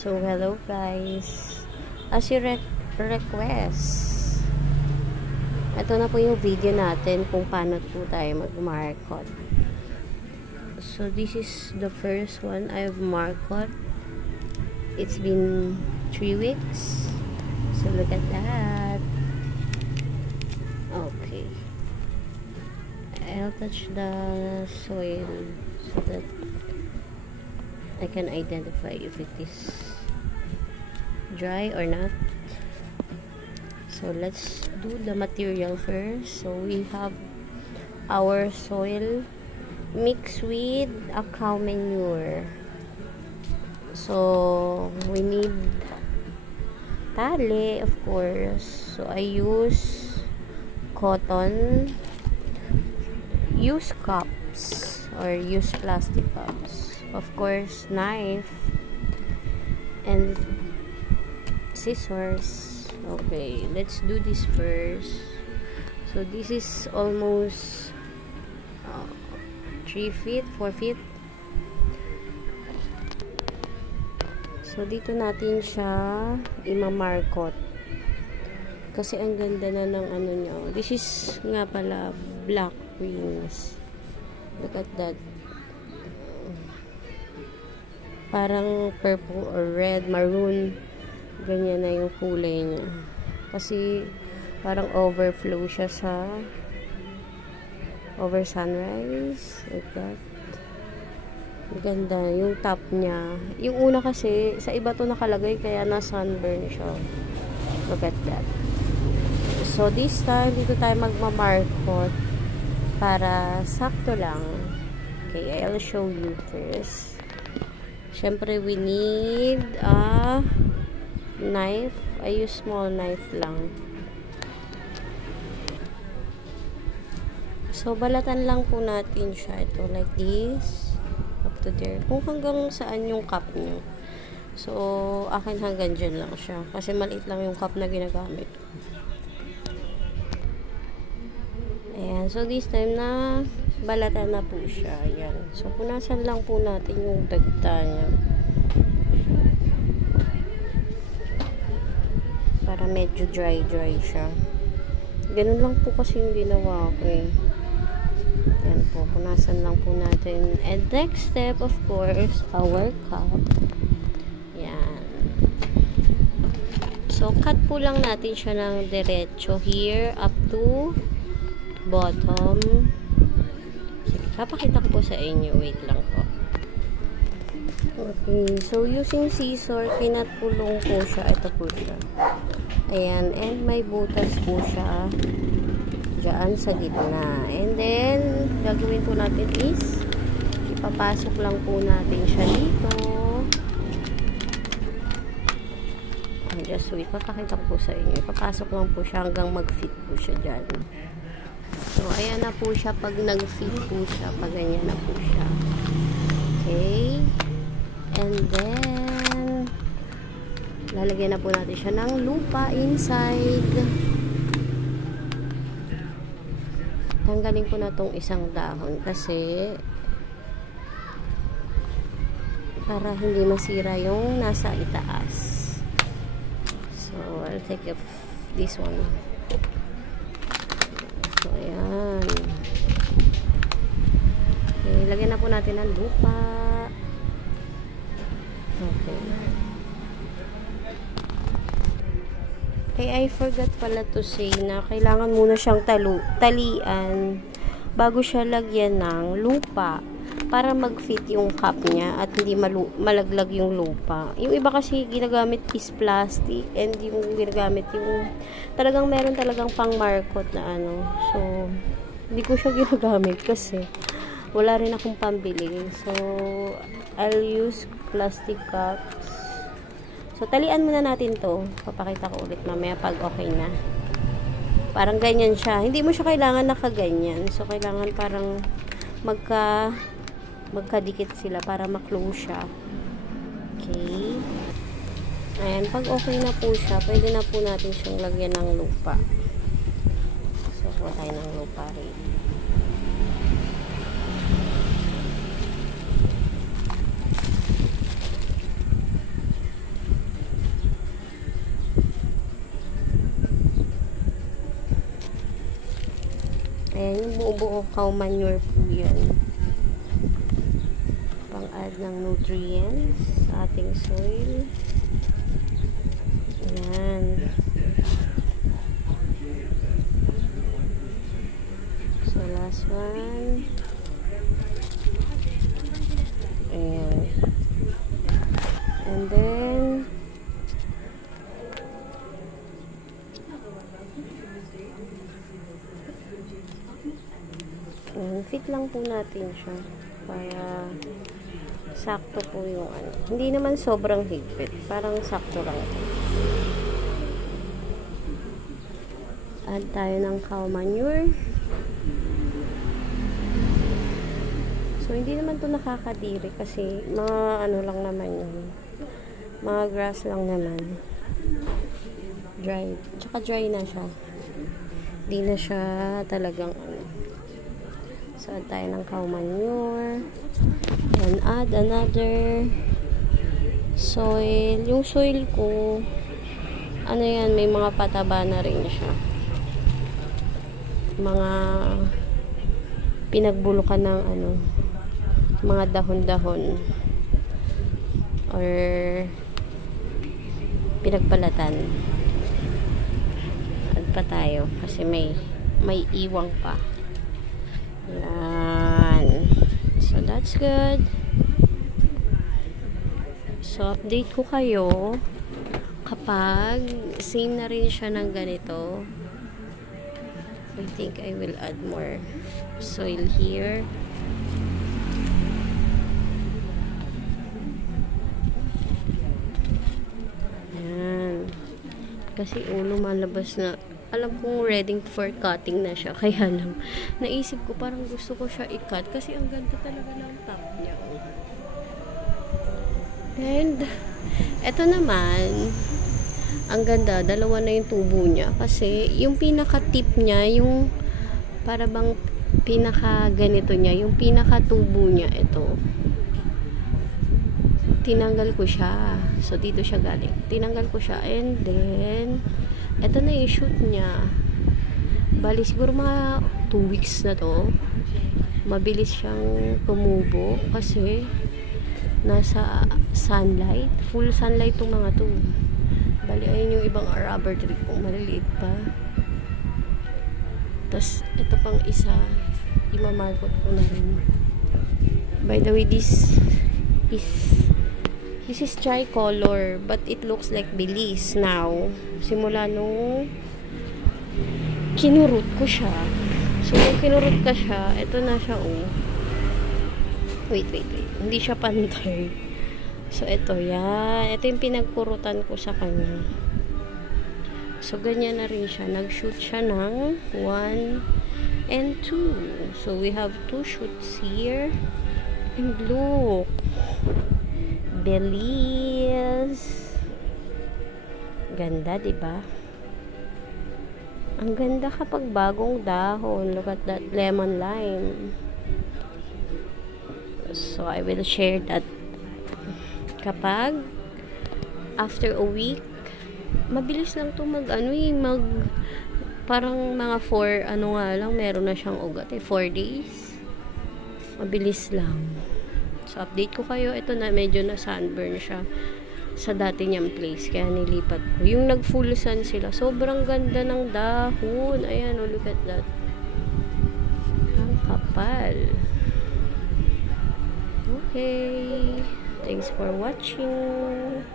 So, hello guys. As you request, ito na po yung video natin kung paano po tayo mag-markot. So, this is the first one I've markot. It's been 3 weeks. So, look at that. Okay. I'll touch the soil so that I can identify if it is dry or not. So let's do the material first. So we have our soil mixed with a cow manure. So we need tali, of course. So I use cotton, use cups or use plastic cups. Of course, knife and scissors. Okay, let's do this first. So this is almost 3 feet, 4 feet. So dito natin siya imamarkot. Kasi ang ganda na ng ano niya. This is nga pala black wings. Look at that. Parang purple or red, maroon. Ganyan na yung kulay niya. Kasi parang overflow siya sa over sunrise. Like that. Ganda. Yung top niya. Yung una kasi, sa iba to nakalagay kaya na sunburn siya. Look at that. So this time, dito tayo magmamarkot para sakto lang. Okay, I'll show you first. Siyempre, we need a knife. I use small knife lang. So, balatan lang po natin siya. Ito, like this. Up to there. Kung hanggang saan yung cup nyo. So, akin hanggang dyan lang siya. Kasi maliit lang yung cup na ginagamit. Ayan. So, this time na balatan na po siya. Ayan. So, punasan lang po natin yung dagta niya. Para medyo dry siya. Ganun lang po kasi yung ginawa ko eh. Ayan po. Punasan lang po natin. And next step, of course, our cup. Ayan. So, cut po lang natin siya ng diretso here up to bottom. Papakita ko po sa inyo. Wait lang po. Okay. So, using scissor, pinatulong po siya. Ito po siya. Ayan. And may butas po siya dyan sa gitna. And then, gagawin po natin is ipapasok lang po natin siya dito. Just wait. Papakita ko po sa inyo. Ipapasok lang po siya hanggang mag-fit po siya dyan. So, ayan na po siya pag nag-fit po siya. Pag ganyan na po siya. Okay. And then, lalagyan na po natin siya ng lupa inside. Tanggalin po na itong isang dahon kasi para hindi masira yung nasa itaas. So, I'll take this one. So, ayan. Okay, lagyan na po natin ng lupa. Okay. Okay, I forgot pala to say na kailangan muna siyang talian bago siya lagyan ng lupa para mag-fit yung cup niya at hindi malaglag yung lupa. Yung iba kasi ginagamit is plastic and yung ginagamit yung talagang meron talagang pang markot na ano. So, hindi ko siya ginagamit kasi wala rin akong pambili. So, I'll use plastic cups. So, talian muna natin to. Papakita ko ulit mamaya pag okay na. Parang ganyan siya. Hindi mo siya kailangan nakaganyan. So, kailangan parang magkadikit sila para ma-close siya. Okay. Ayan. Pag okay na po siya, pwede na po natin siyang lagyan ng lupa. So, kuha tayo ng lupa rin. Ayan, yung buo-buo cow manure po yan. Pang-add ng nutrients sa ating soil. Ayan. So, last one. Ayan. And then, fit lang po natin siya para sakto po yung ano. Hindi naman sobrang higpit. Parang sakto lang. Add tayo ng cow manure. So, hindi naman to nakakadiri kasi mga ano lang naman yun. Mga grass lang naman. Dry. Tsaka dry na siya. Hindi na siya talagang ano. So, add tayo ng cow manure. And add another soil. Yung soil ko, ano yan, may mga pataba na rin siya. Mga pinagbulukan ng ano, mga dahon-dahon. Or pinagpalatan. Add pa tayo kasi may iwang pa. Yan. So, that's good. So, update ko kayo kapag same na rin siya ng ganito. I think I will add more soil here. Yan. Kasi lumalabas na. Alam kong ready for cutting na siya. Kaya lang, naisip ko parang gusto ko siya i-cut. Kasi ang ganda talaga ng top niya. And, eto naman, ang ganda, dalawa na yung tubo niya. Kasi, yung pinaka-tip niya, yung para bang pinaka-ganito niya, yung pinaka-tubo niya, ito. Tinanggal ko siya. So, dito siya galing. Tinanggal ko siya. And then, eto na yung shoot niya. Bali, siguro mga 2 weeks na to. Mabilis siyang tumubo kasi nasa sunlight. Full sunlight tong mga to. Bali, ayun yung ibang rubber tree kung maliliit pa. Tapos, ito pang isa, imamarkot ko na rin. By the way, this is tricolor, but it looks like bilis now. Simula nung kinurot ko siya. So, nung kinurot ka siya, ito na siya, oh. Wait. Hindi siya pantay. So, ito, yan. Ito yung pinagkurutan ko sa kanya. So, ganyan na rin siya. Nag-shoot siya ng 1 and 2. So, we have 2 shoots here. And look. Belize. Ganda, diba? Ang ganda kapag bagong dahon. Look at that lemon lime. So, I will share that kapag after a week. Mabilis lang to parang mga 4, meron na siyang ugat. 4 days. Mabilis lang. So, update ko kayo. Ito na, medyo na sunburn siya sa dati niyang place. Kaya nilipat ko. Yung nag-full sun sila, sobrang ganda ng dahon. Ayan, oh, look at that. Ang kapal. Okay. Thanks for watching.